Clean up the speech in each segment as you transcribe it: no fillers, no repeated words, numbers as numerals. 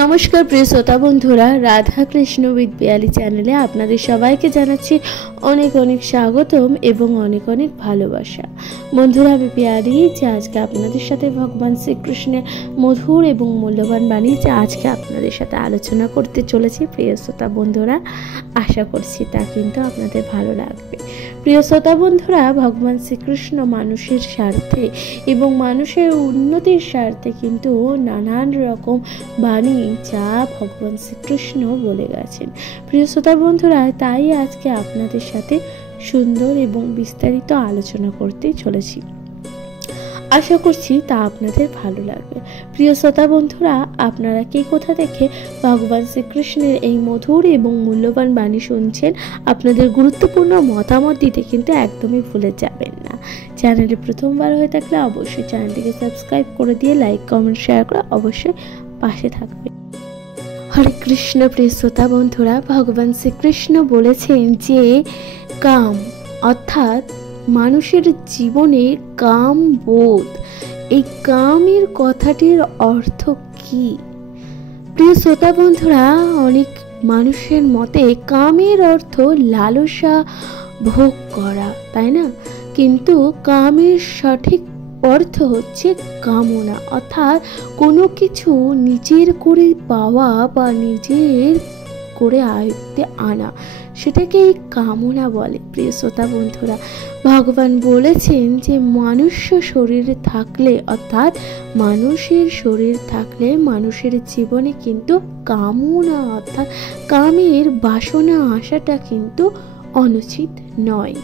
নমস্কার প্রিয় শ্রোতা বন্ধুরা, রাধা কৃষ্ণ উইথ পিয়ালি চ্যানেলে আপনাদের সবাইকে জানাচ্ছি অনেক অনেক স্বাগতম এবং অনেক অনেক ভালোবাসা। বন্ধুরা, আমি পিয়ালি যে আজকে আপনাদের সাথে ভগবান শ্রীকৃষ্ণের মধুর এবং মূল্যবান বাণী যে আজকে আপনাদের সাথে আলোচনা করতে চলেছি। প্রিয় শ্রোতা বন্ধুরা, আশা করছি তা কিন্তু আপনাদের ভালো লাগবে। প্রিয় শ্রোতা বন্ধুরা, ভগবান শ্রীকৃষ্ণ মানুষের স্বার্থে এবং মানুষের উন্নতির স্বার্থে কিন্তু নানান রকম বাণী যা ভগবান শ্রীকৃষ্ণ বলে গেছেন। প্রিয় শ্রোতা বন্ধুরা, তাই আজকে আপনাদের সাথে সুন্দর এবং বিস্তারিত আলোচনা করতে চলেছি। আশা করছি তা আপনাদের ভালো লাগবে। প্রিয় শ্রোতা বন্ধুরা, আপনারা কে কোথা থেকে ভগবান শ্রীকৃষ্ণের এই মধুর এবং মূল্যবান বাণী শুনছেন, আপনাদের গুরুত্বপূর্ণ মতামত দিতে কিন্তু একদমই ভুলে যাবেন না। চ্যানেলে প্রথমবার হয়ে থাকলে অবশ্যই চ্যানেলটিকে সাবস্ক্রাইব করে দিয়ে লাইক কমেন্ট শেয়ার করে অবশ্যই পাশে থাকবে। হরে কৃষ্ণ। প্রিয় শ্রোতা বন্ধুরা, ভগবান শ্রীকৃষ্ণ বলেছেন যে কাম অর্থাৎ মানুষের জীবনে কাম বোধ, এই কামের কথাটির অর্থ কি? প্রিয় শ্রোতা বন্ধুরা, অনেক মানুষের মতে কামের অর্থ লালসা, ভোগ করা, তাই না? কিন্তু কামের সঠিক অর্থ হচ্ছে কামনা, অর্থাৎ কোনো কিছু নিজের করে পাওয়া বা নিজের করে আয়ত্তে আনা, সেটাকে এই কামনা বলে। প্রিয় শ্রোতা বন্ধুরা, ভগবান বলেছেন যে মনুষ্য শরীর থাকলে অর্থাৎ মানুষের শরীর থাকলে মানুষের জীবনে কিন্তু কামনা অর্থাৎ কামের বাসনা আসাটা কিন্তু অনুচিত নয়।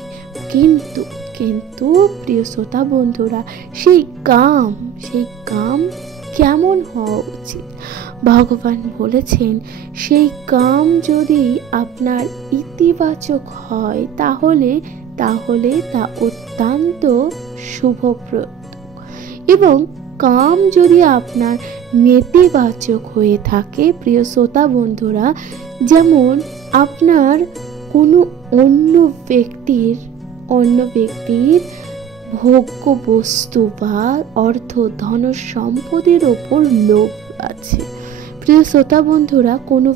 কিন্তু প্রিয় শ্রোতা বন্ধুরা, সেই কাম কেমন হওয়া উচিত? ভগবান বলেছেন সেই কাম যদি আপনার ইতিবাচক হয় তাহলে তা অত্যন্ত শুভপ্রদ, এবং কাম যদি আপনার নেতিবাচক হয়ে থাকে, প্রিয় শ্রোতা বন্ধুরা, যেমন আপনার কোনো অন্য ব্যক্তির ভোগ্য বস্তু বা অর্থ ধন সম্পদের ওপর লোভ আছে। প্রিয় শ্রোতা বন্ধুরা, কোনো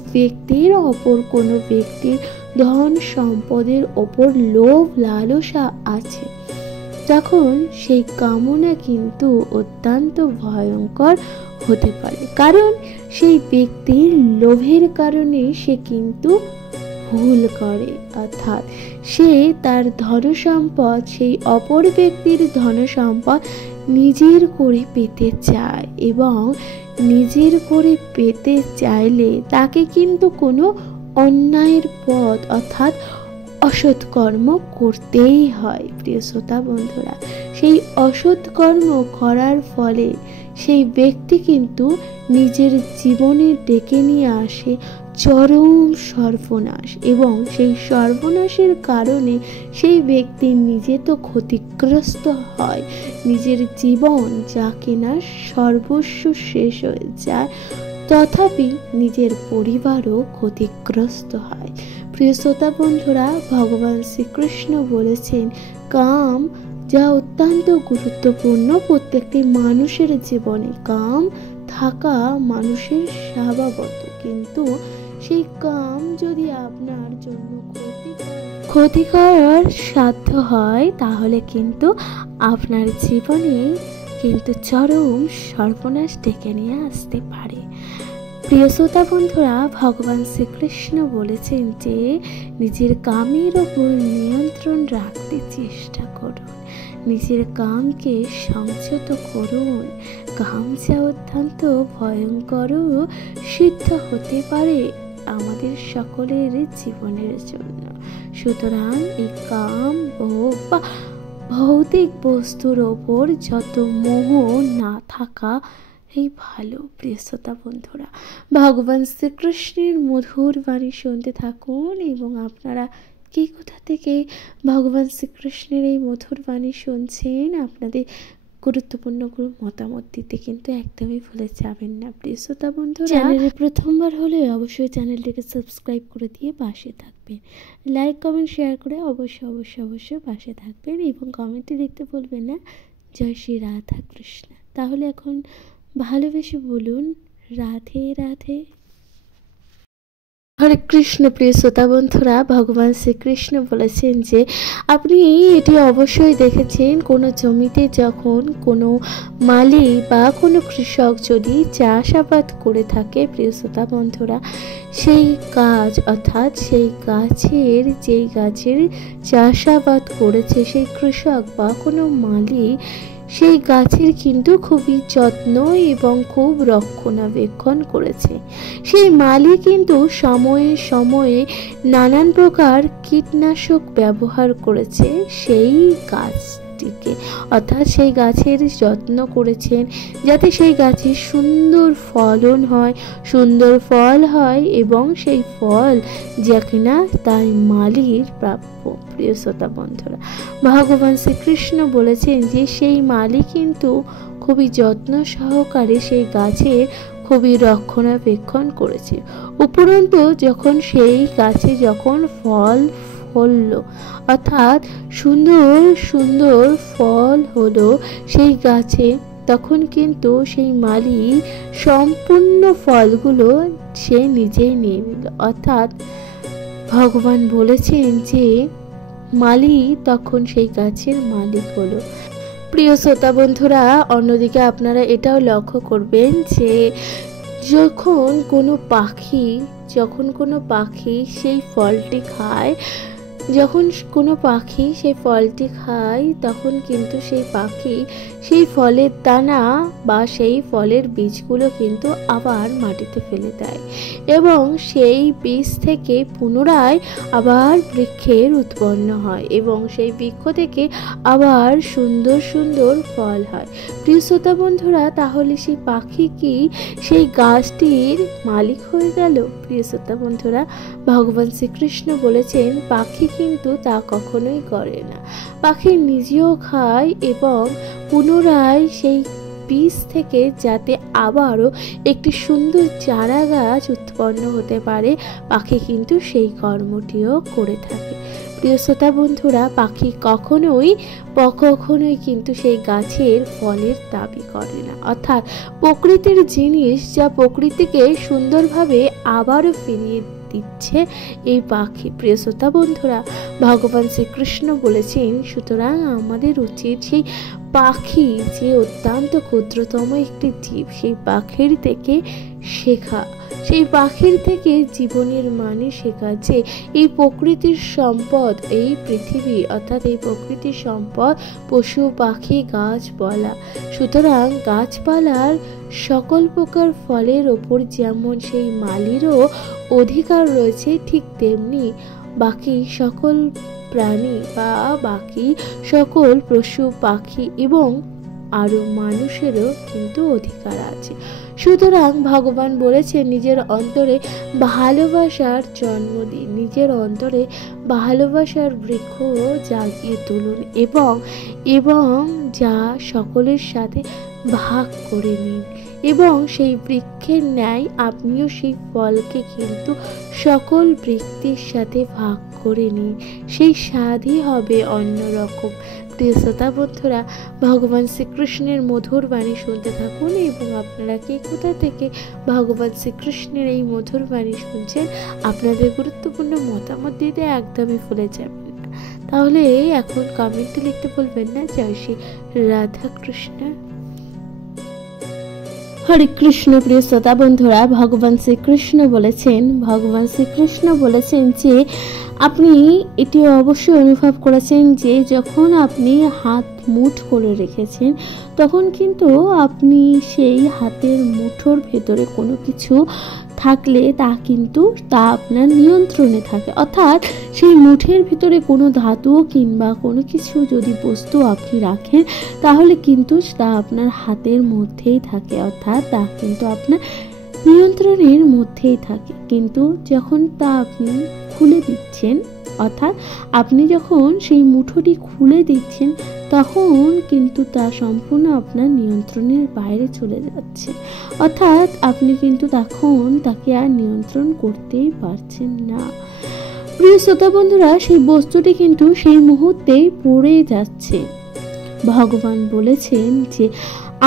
ব্যক্তির ধন সম্পদের ওপর লোভ লালসা আছে, তখন সেই কামনা কিন্তু অত্যন্ত ভয়ঙ্কর হতে পারে। কারণ সেই ব্যক্তির লোভের কারণে সে কিন্তু ভুল করে, অর্থাৎ সে তার ধনসম্পদ, সেই অপর ব্যক্তির ধনসম্পদ নিজের করে পেতে চায়, এবং নিজের করে পেতে চাইলে তাকে কিন্তু কোনো অন্যায়ের পথ অর্থাৎ অসৎ কর্ম করতেই হয়। প্রিয় শ্রোতা বন্ধুরা, সেই অসৎ কর্ম করার ফলে সেই ব্যক্তি কিন্তু নিজের জীবনে ডেকে নিয়ে আসে চরম সর্বনাশ, এবং সেই সর্বনাশের কারণে সেই ব্যক্তি নিজে তো ক্ষতিগ্রস্ত হয়, নিজের জীবন যা কিনা সর্বস্ব শেষ হয়ে যায়, তথাপি নিজের পরিবারও ক্ষতিগ্রস্ত হয়। প্রিয় শ্রোতা বন্ধুরা, ভগবান শ্রীকৃষ্ণ বলেছেন কাম যা অত্যন্ত গুরুত্বপূর্ণ প্রত্যেকটি মানুষের জীবনে। কাম থাকা মানুষের স্বভাবত, কিন্তু সেই কাম যদি আপনার জন্য ক্ষতিকর সাধ্য হয় তাহলে কিন্তু আপনার জীবনে কিন্তু চরম সর্বনাশ ডেকে নিয়ে আসতে পারে। প্রিয় শ্রোতা বন্ধুরা, ভগবান শ্রীকৃষ্ণ বলেছেন যে নিজের কামের ওপর নিয়ন্ত্রণ রাখতে চেষ্টা করুন, নিজের কামকে সংযত করুন। কাম যা অত্যন্ত ভয়ঙ্কর সিদ্ধ হতে পারে আমাদের সকলের জীবনের জন্য। সুতরাং এই কাম বা ভৌতিক বস্তুর ওপর যত মোহ না থাকা এই ভালো। প্রিয় শ্রোতা বন্ধুরা, ভগবান শ্রীকৃষ্ণের মধুর বাণী শুনতে থাকুন, এবং আপনারা কে কোথা থেকে ভগবান শ্রীকৃষ্ণের এই মধুর বাণী শুনছেন, আপনাদের গুরুত্বপূর্ণ মতামত দিতে কিন্তু একদমই ভুলে যাবেন না। প্রিয় শ্রোতা বন্ধুরা, চ্যানেলে প্রথমবার হলে অবশ্যই চ্যানেলটিকে সাবস্ক্রাইব করে দিয়ে পাশে থাকবেন, লাইক কমেন্ট শেয়ার করে অবশ্যই পাশে থাকবেন, এবং কমেন্টে লিখতে বলবেন না জয় শ্রী রাধা কৃষ্ণ। তাহলে এখন ভালোবেসে বলুন রাধে রাধে। হরে কৃষ্ণ। প্রিয় শ্রোতা বন্ধুরা, ভগবান শ্রীকৃষ্ণ বলেছেন যে আপনি এটি অবশ্যই দেখেছেন, কোনো জমিতে যখন কোনো মালি বা কোনো কৃষক যদি চাষাবাদ করে থাকে, প্রিয় শ্রোতা বন্ধুরা, সেই গাছ অর্থাৎ সেই গাছের যেই গাছের চাষাবাদ করেছে সেই কৃষক বা কোনো মালি, সেই গাছের কিন্তু খুবই যত্ন এবং খুব রক্ষণাবেক্ষণ করেছে। সেই মালি কিন্তু সময়ে সময়ে নানান প্রকার কীটনাশক ব্যবহার করেছে সেই গাছটিকে, অর্থাৎ সেই গাছের যত্ন করেছেন যাতে সেই গাছের সুন্দর ফলন হয়, সুন্দর ফল হয় এবং সেই ফল যা কিনা তাই মালির প্রাপ্য। প্রিয় শ্রোতা বন্ধুরা, ভগবান শ্রীকৃষ্ণ বলেছেন যে সেই মালি কিন্তু খুবই যত্ন সহকারে সেই গাছের খুবই রক্ষণাবেক্ষণ করেছে। উপরন্তু যখন সেই গাছে যখন ফল ফললো, অর্থাৎ সুন্দর সুন্দর ফল হলো সেই গাছে, তখন কিন্তু সেই মালি সম্পূর্ণ ফলগুলো সে নিজেই নিয়ে নিল। অর্থাৎ ভগবান বলেছেন যে মালি তখন সেই গাছের মালিক হলো। প্রিয় শ্রোতা বন্ধুরা, অন্যদিকে আপনারা এটাও লক্ষ্য করবেন যে যখন কোনো পাখি সেই ফলটি খায়, যখন কোনো পাখি সেই ফলটি খায়, তখন কিন্তু সেই পাখি সেই ফলের দানা বা সেই ফলের বীজগুলো কিন্তু আবার মাটিতে ফেলে দেয় এবং সেই বীজ থেকে পুনরায় আবার বৃক্ষের উৎপন্ন হয় এবং সেই বৃক্ষ থেকে আবার সুন্দর সুন্দর ফল হয়। প্রিয় শ্রোতা বন্ধুরা, তাহলে সেই পাখি কি সেই গাছটির মালিক হয়ে গেল? প্রিয় শ্রোতা বন্ধুরা, ভগবান শ্রীকৃষ্ণ বলেছেন পাখি কিন্তু তা কখনোই করে না। পাখি নিজেও খায় এবং পুনরায় সেই বীজ থেকে যাতে আবারও একটি সুন্দর চারা গাছ উৎপন্ন হতে পারে, পাখি কিন্তু সেই কর্মটিও করে থাকে। প্রিয় শ্রোতা বন্ধুরা, পাখি কখনোই কিন্তু সেই গাছের ফলের দাবি করে না। অর্থাৎ প্রকৃতির জিনিস যা প্রকৃতিকে সুন্দরভাবে আবারও ফিরিয়ে দিচ্ছে এই পাখি। প্রিয় শ্রোতা বন্ধুরা, ভগবান শ্রীকৃষ্ণ বলেছেন সুতরাং আমাদের উচিত সেই পাখি যে অত্যন্ত ক্ষুদ্রতম একটি জীব, সেই পাখির থেকে শেখা, সেই পাখির থেকে জীবনের মানে শেখা যে এই প্রকৃতির সম্পদ এই পৃথিবী, অর্থাৎ এই প্রকৃতির সম্পদ পশু পাখি গাছপালা। সুতরাং গাছপালার সকল প্রকার ফলের ওপর যেমন সেই মালিরও অধিকার রয়েছে, ঠিক তেমনি বাকি সকল প্রাণী বা বাকি সকল পশু পাখি এবং আরো মানুষেরও কিন্তু অধিকার আছে। সুতরাং ভগবান বলেছেন নিজের অন্তরে ভালোবাসার জন্ম দিন, নিজের অন্তরে ভালোবাসার বৃক্ষ জাগিয়ে তুলুন এবং যা সকলের সাথে ভাগ করে নিন এবং সেই বৃক্ষের ন্যায় আপনিও সেই ফলকে কিন্তু সকল ব্যক্তির সাথে ভাগ করে নিন, সেই স্বাদই হবে অন্যরকম। প্রিয় শ্রোতা বন্ধুরা, ভগবান শ্রীকৃষ্ণের মধুর বাণী শুনতে থাকুন এবং আপনারা কে কোথা থেকে ভগবান শ্রীকৃষ্ণের এই মধুর বাণী শুনছেন আপনাদের গুরুত্বপূর্ণ মতামত দিতে একদমই ভুলে যাবেন না। তাহলে এখন কমেন্টে লিখতে বলবেন না জয় শ্রী রাধা কৃষ্ণ। হরে কৃষ্ণ। প্রিয় শ্রোতা বন্ধুরা, ভগবান শ্রীকৃষ্ণ বলেছেন যে আপনি এটি অবশ্যই অনুভব করেছেন যে যখন আপনি হাত মুঠ করে রেখেছেন তখন কিন্তু আপনি সেই হাতের মুঠোর ভেতরে কোনো কিছু থাকলে তা আপনার নিয়ন্ত্রণে থাকে। অর্থাৎ সেই মুঠের ভিতরে কোনো ধাতু কিংবা কোনো কিছু যদি বস্তু আপনি রাখেন তাহলে কিন্তু তা আপনার হাতের মধ্যেই থাকে, অর্থাৎ তা কিন্তু আপনার নিয়ন্ত্রণের মধ্যেই থাকে। কিন্তু যখন তা আপনি খুলে দিচ্ছেন, অর্থাৎ আপনি যখন সেই মুঠোটি খুলে দিচ্ছেন তখন কিন্তু তা সম্পূর্ণ আপনার নিয়ন্ত্রণের বাইরে চলে যাচ্ছে, অর্থাৎ আপনি কিন্তু তখন তাকে আর নিয়ন্ত্রণ করতেই পারছেন না। প্রিয় শ্রোতা বন্ধুরা, সেই বস্তুটি কিন্তু সেই মুহূর্তেই পড়ে যাচ্ছে। ভগবান বলেছেন যে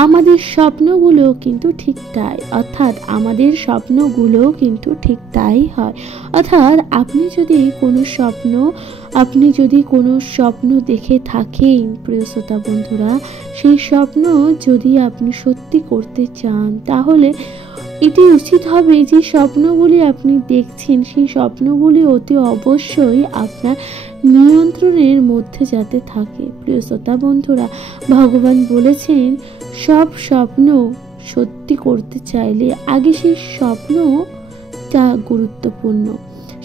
আমাদের স্বপ্নগুলো কিন্তু ঠিক তাই, অর্থাৎ আমাদের স্বপ্নগুলো কিন্তু ঠিক তাই হয়। অর্থাৎ আপনি যদি কোনো স্বপ্ন দেখে থাকেন প্রিয় শ্রোতা বন্ধুরা, সেই স্বপ্ন যদি আপনি সত্যি করতে চান, তাহলে এটি উচিত হবে যে স্বপ্নগুলি আপনি দেখছেন সেই স্বপ্নগুলি অতি অবশ্যই আপনার নিয়ন্ত্রণের মধ্যে যাতে থাকে। প্রিয় শ্রোতা বন্ধুরা, ভগবান বলেছেন সব স্বপ্ন সত্যি করতে চাইলে আগে সেই স্বপ্নটা গুরুত্বপূর্ণ,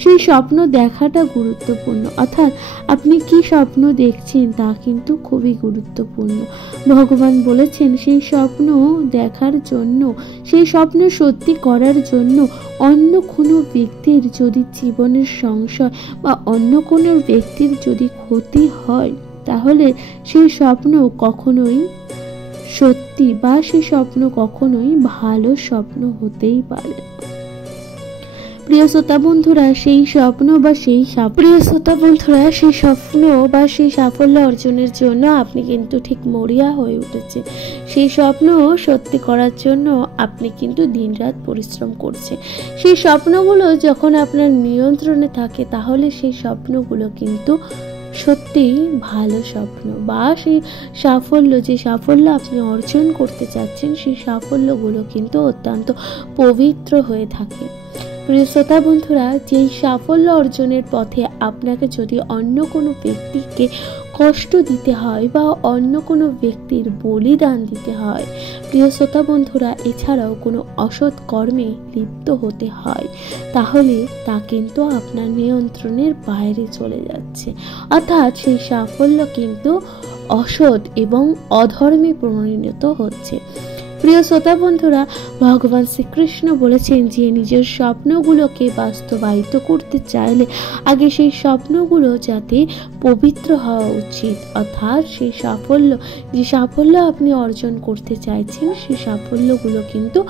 সেই স্বপ্ন দেখাটা গুরুত্বপূর্ণ। অর্থাৎ আপনি কি স্বপ্ন দেখছেন তা কিন্তু খুবই গুরুত্বপূর্ণ। ভগবান বলেছেন সেই স্বপ্ন দেখার জন্য, সেই স্বপ্ন সত্যি করার জন্য অন্য কোনো ব্যক্তির যদি জীবনের সংশয় বা অন্য কোনো ব্যক্তির যদি ক্ষতি হয়, তাহলে সেই স্বপ্ন কখনোই সত্যি বা সেই স্বপ্ন কখনোই ভালো স্বপ্ন হতেই পারে। প্রিয় শ্রোতা বন্ধুরা, সেই স্বপ্ন বা সেই সাফল্য অর্জনের জন্য আপনি কিন্তু ঠিক মরিয়া হয়ে উঠেছে। সেই স্বপ্ন সত্যি করার জন্য আপনি কিন্তু দিনরাত পরিশ্রম করছেন। সেই স্বপ্নগুলো যখন আপনার নিয়ন্ত্রণে থাকে, তাহলে সেই স্বপ্নগুলো কিন্তু সত্যি ভালো স্বপ্ন বা সেই যে সাফল্য আপনি অর্জন করতে চাচ্ছেন, সেই সাফল্যগুলো কিন্তু অত্যন্ত পবিত্র হয়ে থাকে। প্রিয় শ্রোতা বন্ধুরা, যেই সাফল্য অর্জনের পথে আপনাকে যদি অন্য কোনো ব্যক্তিকে কষ্ট দিতে হয় বা অন্য কোনো ব্যক্তির বলিদান দিতে হয়, প্রিয় শ্রোতা বন্ধুরা, এছাড়াও কোনো অসৎ কর্মে লিপ্ত হতে হয়, তাহলে তা কিন্তু আপনার নিয়ন্ত্রণের বাইরে চলে যাচ্ছে। অর্থাৎ সেই সাফল্য কিন্তু অসৎ এবং অধর্মে পরিণত হচ্ছে। প্রিয় শ্রোতা বন্ধুরা, ভগবান শ্রীকৃষ্ণ বলেছেন যে নিজের স্বপ্নগুলোকে বাস্তবায়িত করতে চাইলে আগে সেই স্বপ্নগুলো যাতে পবিত্র হওয়া উচিত। অর্থাৎ সেই সাফল্য আপনি অর্জন করতে চাইছেন, সেই সাফল্যগুলো কিন্তু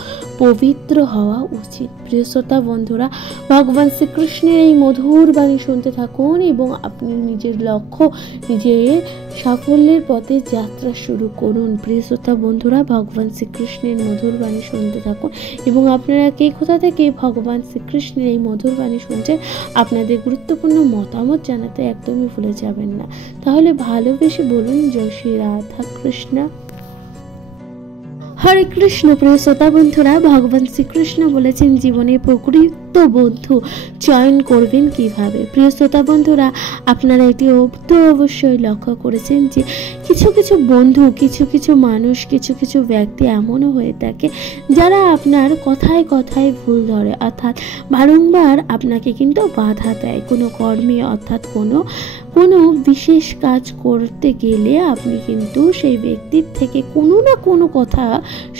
পবিত্র হওয়া উচিত। প্রিয় শ্রোতা বন্ধুরা, ভগবান শ্রীকৃষ্ণের এই মধুর বাণী শুনতে থাকুন এবং আপনি নিজের লক্ষ্য, নিজের সাফল্যের পথে যাত্রা শুরু করুন। প্রিয় শ্রোতা বন্ধুরা, ভগবান শ্রীকৃষ্ণের মধুর বাণী শুনতে থাকুন এবং আপনারা কে কোথা থেকে ভগবান শ্রীকৃষ্ণের এই মধুর বাণী শুনছেন, আপনাদের গুরুত্বপূর্ণ মতামত জানাতে একদমই ভুলে যাবেন না। তাহলে ভালোবেসে বলুন জয় শ্রী রাধা কৃষ্ণ। হরে কৃষ্ণ। প্রিয় শ্রোতা বন্ধুরা, ভগবান শ্রীকৃষ্ণ বলেছেন জীবনে প্রকৃত বন্ধু চয়ন করবেন কিভাবে। প্রিয় শ্রোতা বন্ধুরা, আপনারা এটি তো অবশ্যই লক্ষ্য করেছেন যে কিছু কিছু বন্ধু, কিছু কিছু মানুষ, কিছু কিছু ব্যক্তি এমনও হয়ে থাকে যারা আপনার কথায় কথায় ভুল ধরে, অর্থাৎ বারংবার আপনাকে কিন্তু বাধা দেয় কোনো কর্মে, অর্থাৎ কোনো বিশেষ কাজ করতে গেলে আপনি কিন্তু সেই ব্যক্তির থেকে কোনো না কোনো কথা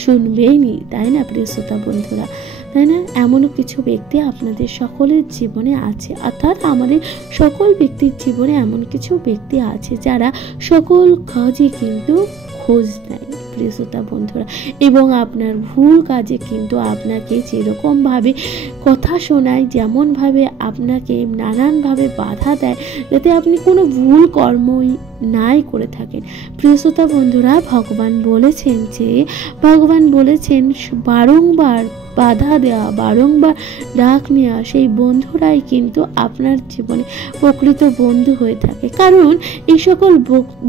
শুনবেনই, তাই না প্রিয় শ্রোতা বন্ধুরা? তাই না? এমনও কিছু ব্যক্তি আপনাদের সকলের জীবনে আছে, অর্থাৎ আমাদের সকল ব্যক্তির জীবনে এমন কিছু ব্যক্তি আছে যারা সকল কাজে কিন্তু খোঁজ নেয় প্রিয় শ্রোতা বন্ধুরা, এবং আপনার ভুল কাজে কিন্তু আপনাকে যেরকমভাবে কথা শোনায়, যেমনভাবে আপনাকে নানানভাবে বাধা দেয় যাতে আপনি কোনো ভুল কর্মই নাই করে থাকেন। প্রিয় শ্রোতা বন্ধুরা, ভগবান বলেছেন বারংবার বাধা দেওয়া, বারংবার ডাক নেওয়া সেই বন্ধুরাই কিন্তু আপনার জীবনে প্রকৃত বন্ধু হয়ে থাকে। কারণ এই সকল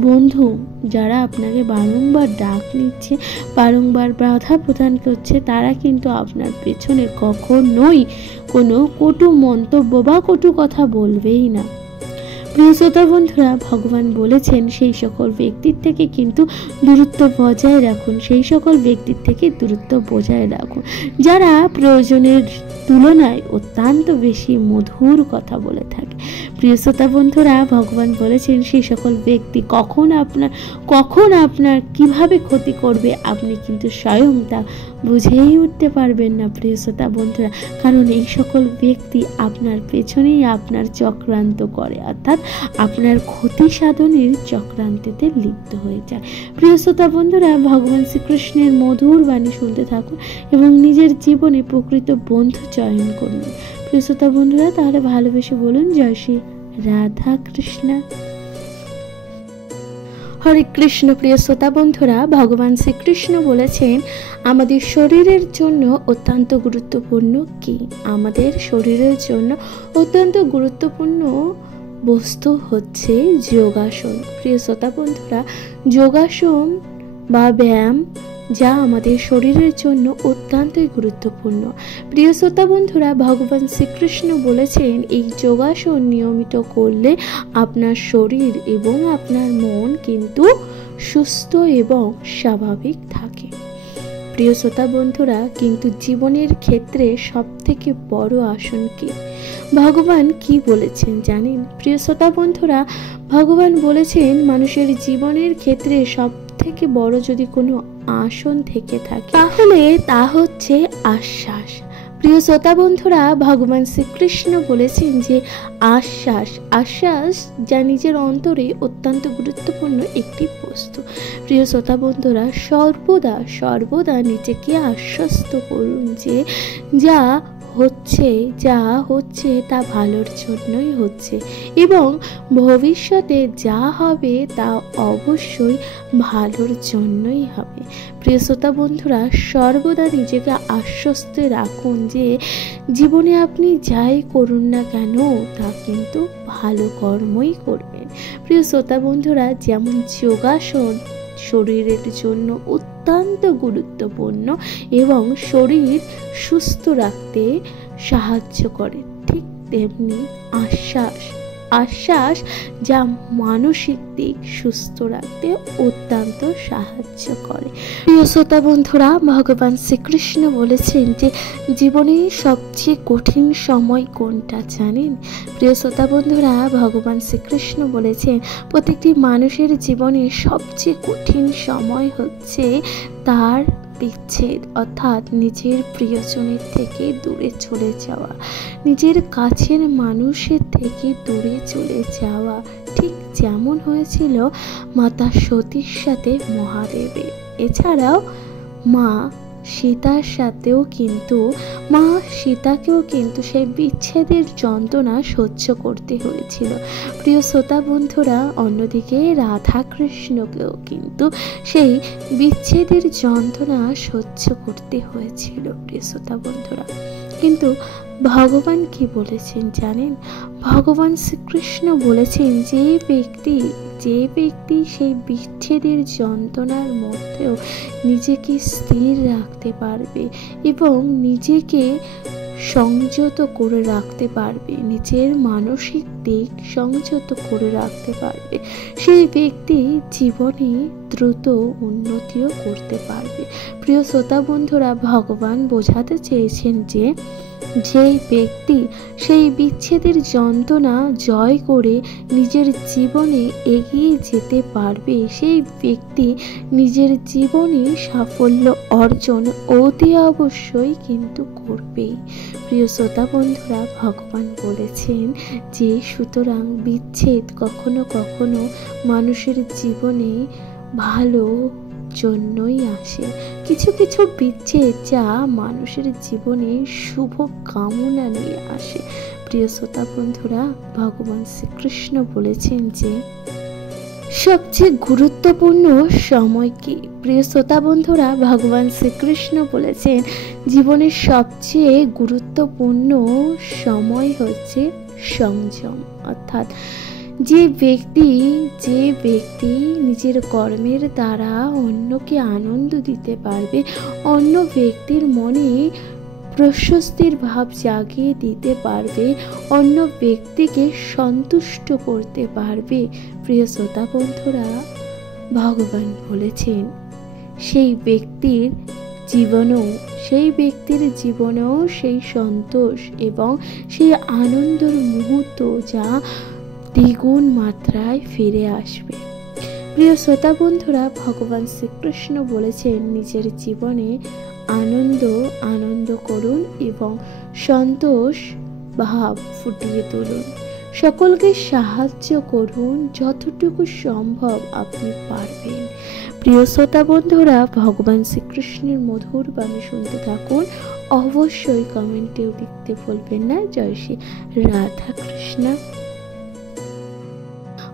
বন্ধু যারা আপনাকে বারংবার ডাক নিচ্ছে, বারংবার বাধা প্রদান করছে, তারা কিন্তু আপনার পেছনে কখনোই কোনো কটু মন্তব্য বা কটু কথা বলবেই না। প্রিয় শ্রোতা বন্ধুরা, ভগবান বলেছেন সেই সকল ব্যক্তির থেকে কিন্তু দূরত্ব বজায় রাখুন, যারা প্রয়োজনের তুলনায় অত্যন্ত বেশি মধুর কথা বলে থাকে। প্রিয় শ্রোতা বন্ধুরা, ভগবান বলেছেন সেই সকল ব্যক্তি কখন আপনার কিভাবে ক্ষতি করবে আপনি কিন্তু স্বয়ং তা বুঝেই উঠতে পারবেন না প্রিয় শ্রোতা বন্ধুরা, কারণ এই সকল ব্যক্তি আপনার পেছনেই আপনার চক্রান্ত করে, অর্থাৎ আপনার ক্ষতি সাধনের চক্রান্তেতে লিপ্ত হয়ে যায়। প্রিয় শ্রোতা বন্ধুরা, ভগবান শ্রীকৃষ্ণের মধুর বাণী শুনতে থাকুন এবং নিজের জীবনে প্রকৃত বন্ধু চয়ন করুন। প্রিয় শ্রোতা বন্ধুরা, তাহলে ভালোবেসে বলুন জয় শ্রী রাধা কৃষ্ণ। হরে কৃষ্ণ। প্রিয় শ্রোতা বন্ধুরা, ভগবান শ্রীকৃষ্ণ বলেছেন আমাদের শরীরের জন্য অত্যন্ত গুরুত্বপূর্ণ কি? আমাদের শরীরের জন্য অত্যন্ত গুরুত্বপূর্ণ বস্তু হচ্ছে যোগাসন। প্রিয় শ্রোতা বন্ধুরা, যোগাসন বা ব্যায়াম যা আমাদের শরীরের জন্য অত্যন্তই গুরুত্বপূর্ণ। প্রিয় শ্রোতা বন্ধুরা, ভগবান শ্রীকৃষ্ণ বলেছেন এই যোগাসন নিয়মিত করলে আপনার শরীর এবং আপনার মন কিন্তু সুস্থ এবং স্বাভাবিক থাকে। প্রিয় শ্রোতা বন্ধুরা, কিন্তু জীবনের ক্ষেত্রে সব থেকে বড় আসন কি? ভগবান কি বলেছেন জানেন? প্রিয় শ্রোতা বন্ধুরা, ভগবান বলেছেন মানুষের জীবনের ক্ষেত্রে সব থেকে বড় যদি কোনো আসন থেকে থাকে তাহলে তা হচ্ছে আশ্বাস। প্রিয় শ্রোতা বন্ধুরা, ভগবান শ্রীকৃষ্ণ বলেছেন যে আশ্বাস যা নিজের অন্তরে অত্যন্ত গুরুত্বপূর্ণ একটি বস্তু। প্রিয় শ্রোতা বন্ধুরা, সর্বদা নিজেকে আশ্বস্ত করুন যে যা হচ্ছে তা ভালোর জন্যই হচ্ছে এবং ভবিষ্যতে যা হবে তা অবশ্যই ভালোর জন্যই হবে। প্রিয় শ্রোতা বন্ধুরা, সর্বদা নিজেকে আশ্বস্ত রাখুন যে জীবনে আপনি যাই করুন না কেন তা কিন্তু ভালো কর্মই করবেন। প্রিয় শ্রোতা বন্ধুরা, যেমন যোগাসন শরীরের জন্য অত্যন্ত গুরুত্বপূর্ণ এবং শরীর সুস্থ রাখতে সাহায্য করে, ঠিক তেমনি আশ্বাস যা মানসিক দিক সুস্থ রাখতে অত্যন্ত সাহায্য করে। প্রিয় শ্রোতা বন্ধুরা, ভগবান শ্রীকৃষ্ণ বলেছেন যে জীবনের সবচেয়ে কঠিন সময় কোনটা জানেন? প্রিয় শ্রোতা বন্ধুরা, ভগবান শ্রীকৃষ্ণ বলেছেন প্রত্যেকটি মানুষের জীবনে সবচেয়ে কঠিন সময় হচ্ছে তার বিচ্ছেদ, অর্থাৎ নিজের প্রিয়জনের থেকে দূরে চলে যাওয়া, নিজের কাছের মানুষের থেকে দূরে চলে যাওয়া, ঠিক যেমন হয়েছিল মাতা সতীর সাথে মহাদেবের। এছাড়াও মা সীতাকেও কিন্তু সেই বিচ্ছেদের যন্ত্রণা সহ্য করতে হয়েছিল। প্রিয় শ্রোতা বন্ধুরা, অন্যদিকে রাধা কৃষ্ণকেও কিন্তু সেই বিচ্ছেদের যন্ত্রণা সহ্য করতে হয়েছিল। প্রিয় শ্রোতা বন্ধুরা, কিন্তু ভগবান কি বলেছেন জানেন? ভগবান শ্রীকৃষ্ণ বলেছেন যে ব্যক্তি সেই বিচ্ছেদের যন্ত্রণার মধ্যেও নিজেকে স্থির রাখতে পারবে এবং নিজেকে সংযত করে রাখতে পারবে, নিজের মানসিক দিক সংযত করে রাখতে পারবে, সেই ব্যক্তি জীবনে দ্রুত উন্নতিও করতে পারবে। প্রিয় শ্রোতা বন্ধুরা, ভগবান বোঝাতে চেয়েছেন যে যেই ব্যক্তি সেই বিচ্ছেদের যন্ত্রণা জয় করে নিজের জীবনে এগিয়ে যেতে পারবে, সেই ব্যক্তি নিজের জীবনে সাফল্য অর্জন অতি অবশ্যই কিন্তু করবেই। প্রিয় শ্রোতা বন্ধুরা, ভগবান বলেছেন যে সুতরাং বিচ্ছেদ কখনো কখনো মানুষের জীবনে ভালো জন্যই আসে। কিছু কিছু বিচ্ছেদ যা মানুষের জীবনে শুভ কামনা নিয়ে আসে। প্রিয় শ্রোতা বন্ধুরা, ভগবান শ্রীকৃষ্ণ বলেছেন যে সবচেয়ে গুরুত্বপূর্ণ সময় কি? প্রিয় শ্রোতা বন্ধুরা, ভগবান শ্রীকৃষ্ণ বলেছেন জীবনের সবচেয়ে গুরুত্বপূর্ণ সময় হচ্ছে সংযম, অর্থাৎ যে ব্যক্তি নিজের কর্মের দ্বারা অন্যকে আনন্দ দিতে পারবে, অন্য ব্যক্তির মনে প্রশস্তির ভাব জাগিয়ে দিতে পারবে, অন্য ব্যক্তিকে সন্তুষ্ট করতে পারবে। প্রিয় শ্রোতা বন্ধুরা, ভগবান বলেছেন সেই ব্যক্তির জীবনেও সেই সন্তোষ এবং সেই আনন্দের মুহূর্ত যা দ্বিগুণ মাত্রায় ফিরে আসবে। প্রিয় শ্রোতা বন্ধুরা, ভগবান শ্রীকৃষ্ণ বলেছেন নিজের জীবনে আনন্দ করুন এবং সন্তোষ ভাব ফুটিয়ে তুলুন, সকলকে সাহায্য করুন যতটুকু সম্ভব আপনি পারবেন। প্রিয় শ্রোতা বন্ধুরা, ভগবান শ্রীকৃষ্ণের মধুর বাণী শুনতে থাকুন। অবশ্যই কমেন্টেও লিখতে ভুলবেন না জয় শ্রী রাধা কৃষ্ণ।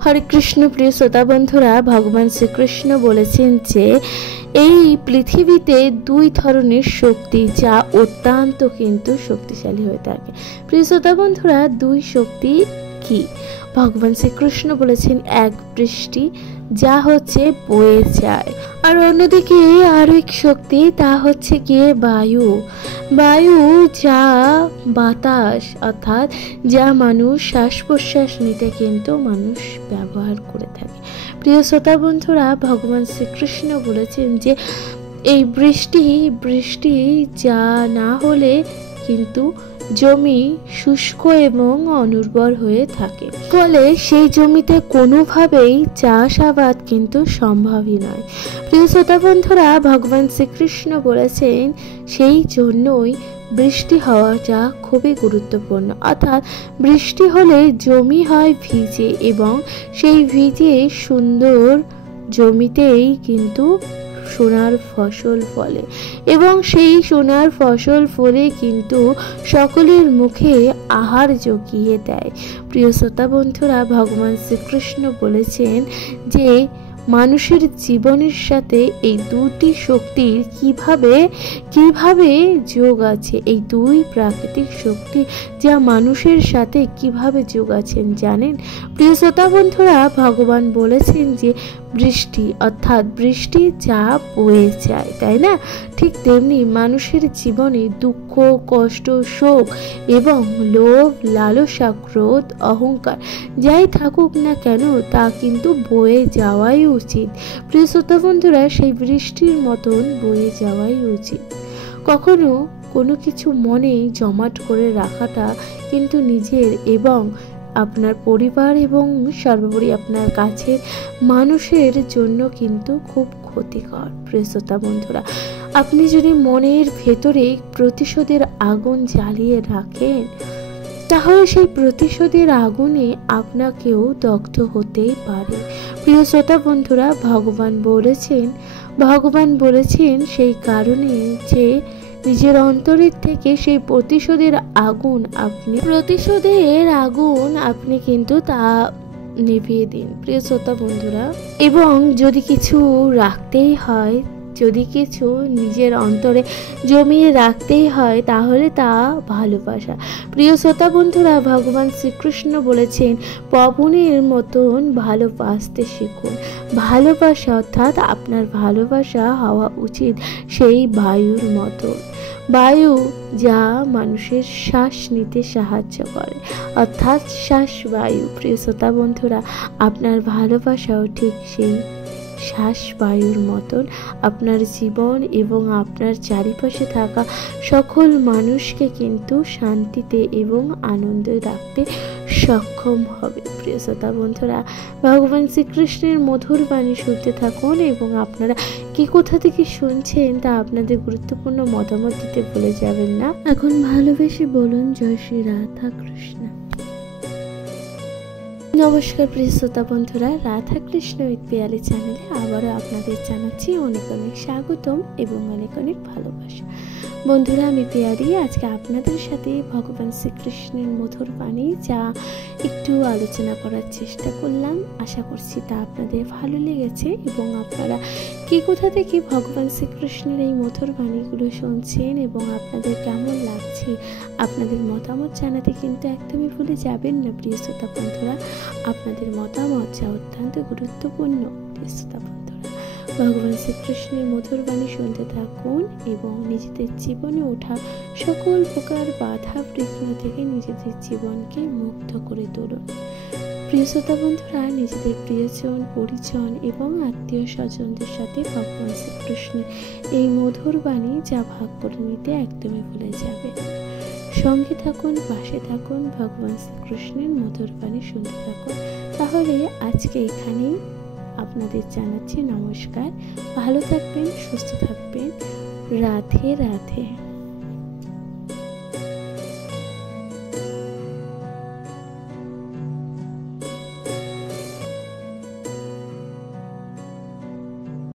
হরে কৃষ্ণ। প্রিয় শ্রোতা বন্ধুরা, ভগবান শ্রীকৃষ্ণ বলেছেন যে এই পৃথিবীতে দুই ধরনের শক্তি যা অত্যন্ত কিন্তু শক্তিশালী হয়ে থাকে। প্রিয় শ্রোতা বন্ধুরা, দুই শক্তি কি? ভগবান শ্রীকৃষ্ণ বলেছেন এক বৃষ্টি যা হচ্ছে বয়ে যায়, আর অন্যদিকে আরো এক শক্তি তা হচ্ছে গিয়ে বায়ু। বায়ু যা বাতাস, অর্থাৎ যা মানুষ শ্বাস প্রশ্বাস নিতে কিন্তু মানুষ ব্যবহার করে থাকে। প্রিয় শ্রোতা বন্ধুরা, ভগবান শ্রীকৃষ্ণ বলেছেন যে এই বৃষ্টি যা না হলে কিন্তু জমি শুষ্ক এবং অনুর্বর হয়ে থাকে, ফলে সেই জমিতে কোনোভাবেই চাষাবাদ কিন্তু সম্ভবই নয়। প্রিয় শ্রোতা বন্ধুরা, ভগবান শ্রীকৃষ্ণ বলেছেন সেই জন্যই বৃষ্টি হওয়াটা খুবই গুরুত্বপূর্ণ। অর্থাৎ বৃষ্টি হলে জমি হয় ভিজে এবং সেই ভিজে সুন্দর জমিতেই কিন্তু সোনার ফসল ফলে এবং সেই সোনার ফসল ফলে কিন্তু সকলের মুখে আহার জুগিয়ে দেয়। প্রিয় শ্রোতা বন্ধুরা, ভগবান শ্রীকৃষ্ণ বলেছেন যে মানুষের জীবনের সাথে এই দুটি শক্তির কিভাবে যোগ আছে। এই দুই প্রাকৃতিক শক্তি যা মানুষের সাথে কিভাবে যোগ আছেন জানেন? প্রিয় শ্রোতা বন্ধুরা, ভগবান বলেছেন যে বৃষ্টি, অর্থাৎ বৃষ্টি যা বয়ে যায়, তাই না? ঠিক তেমনি মানুষের জীবনে দুঃখ, কষ্ট, শোক এবং লোভ, লালসা, ক্রোধ, অহংকার যাই থাকুক না কেন তা কিন্তু বয়ে যাওয়াই উচিত। প্রিয় শ্রোতা বন্ধুরা, সেই বৃষ্টির মতন বয়ে যাওয়াই উচিত। কখনো কোনো কিছু মনে জমাট করে রাখাটা কিন্তু নিজের এবং আপনার পরিবার এবং সর্বোপরি আপনার কাছের মানুষের জন্য কিন্তু খুব ক্ষতিকর। প্রিয় শ্রোতা বন্ধুরা, আপনি যদি মনের ভেতরে প্রতিশোধের আগুন জ্বালিয়ে রাখেন, তাহলে সেই প্রতিশোধের আগুনে আপনাকেও দগ্ধ হতেই পারে। প্রিয় শ্রোতা বন্ধুরা, ভগবান বলেছেন সেই কারণে যে নিজের অন্তরের থেকে সেই প্রতিশোধের আগুন আপনি কিন্তু তা নিভিয়ে দিন। প্রিয় শ্রোতা বন্ধুরা, এবং যদি কিছু রাখতেই হয়, যদি কিছু নিজের অন্তরে জমিয়ে রাখতেই হয়, তাহলে তা ভালোবাসা। প্রিয় শ্রোতা বন্ধুরা, ভগবান শ্রীকৃষ্ণ বলেছেন পবনের মতন ভালোবাসতে শিখুন। ভালোবাসা, অর্থাৎ আপনার ভালোবাসা হওয়া উচিত সেই বায়ুর মতো, বায়ু যা মানুষের শ্বাস নিতে সাহায্য করে, অর্থাৎ শ্বাস বায়ু। প্রিয় শ্রোতা বন্ধুরা, আপনার ভালোবাসাও ঠিক সেই শ্বাস বায়ুর মতন আপনার জীবন এবং আপনার চারিপাশে থাকা সকল মানুষকে কিন্তু শান্তিতে এবং আনন্দে রাখতে সক্ষম হবে। প্রিয় শ্রোতা বন্ধুরা, ভগবান শ্রীকৃষ্ণের মধুর বাণী শুনতে থাকুন এবং আপনারা কি কোথা থেকে শুনছেন তা আপনাদের গুরুত্বপূর্ণ মতামত দিতে ভুলে যাবেন না। এখন ভালোবেসে বলুন জয় শ্রী রাধা কৃষ্ণ। নমস্কার প্রিয় শ্রোতা বন্ধুরা, রাধা কৃষ্ণ উইথ পিয়ালি চ্যানেলে আবারও আপনাদের জানাচ্ছি অনেক অনেক স্বাগতম এবং অনেক অনেক ভালোবাসা। বন্ধুরা, আমি পিয়ালি আজকে আপনাদের সাথে ভগবান শ্রীকৃষ্ণের মধুর বাণী যা একটু আলোচনা করার চেষ্টা করলাম। আশা করছি তা আপনাদের ভালো লেগেছে এবং আপনারা কি কোথা থেকে ভগবান শ্রীকৃষ্ণের এই মধুর বাণীগুলো শুনছেন এবং আপনাদের কেমন লাগছে আপনাদের মতামত জানাতে কিন্তু একদমই ভুলে যাবেন না। প্রিয় শ্রোতা বন্ধুরা, আপনাদের মতামত যা অত্যন্ত গুরুত্বপূর্ণ। প্রিয় শ্রোতা বন্ধুরা, ভগবান শ্রীকৃষ্ণের মধুর বাণী শুনতে থাকুন এবং নিজেদের জীবনে ওঠা সকল প্রকার বাধা বিঘ্ন থেকে নিজেদের জীবনকে মুক্ত করে তুলুন। প্রিয় শ্রোতা বন্ধুরা, নিজেদের প্রিয়জন, পরিজন এবং আত্মীয় স্বজনদের সাথে ভগবান শ্রীকৃষ্ণের এই মধুর বাণী যা ভাগ করে নিতে একদমই ভুলে যাবেন। সঙ্গে থাকুন, পাশে থাকুন, ভগবান শ্রীকৃষ্ণের মধুর বাণী শুনতে থাকুন। তাহলে আজকে এখানেই আপনাদের জানাচ্ছি নমস্কার। ভালো থাকবেন, সুস্থ থাকবেন। রাধে রাধে।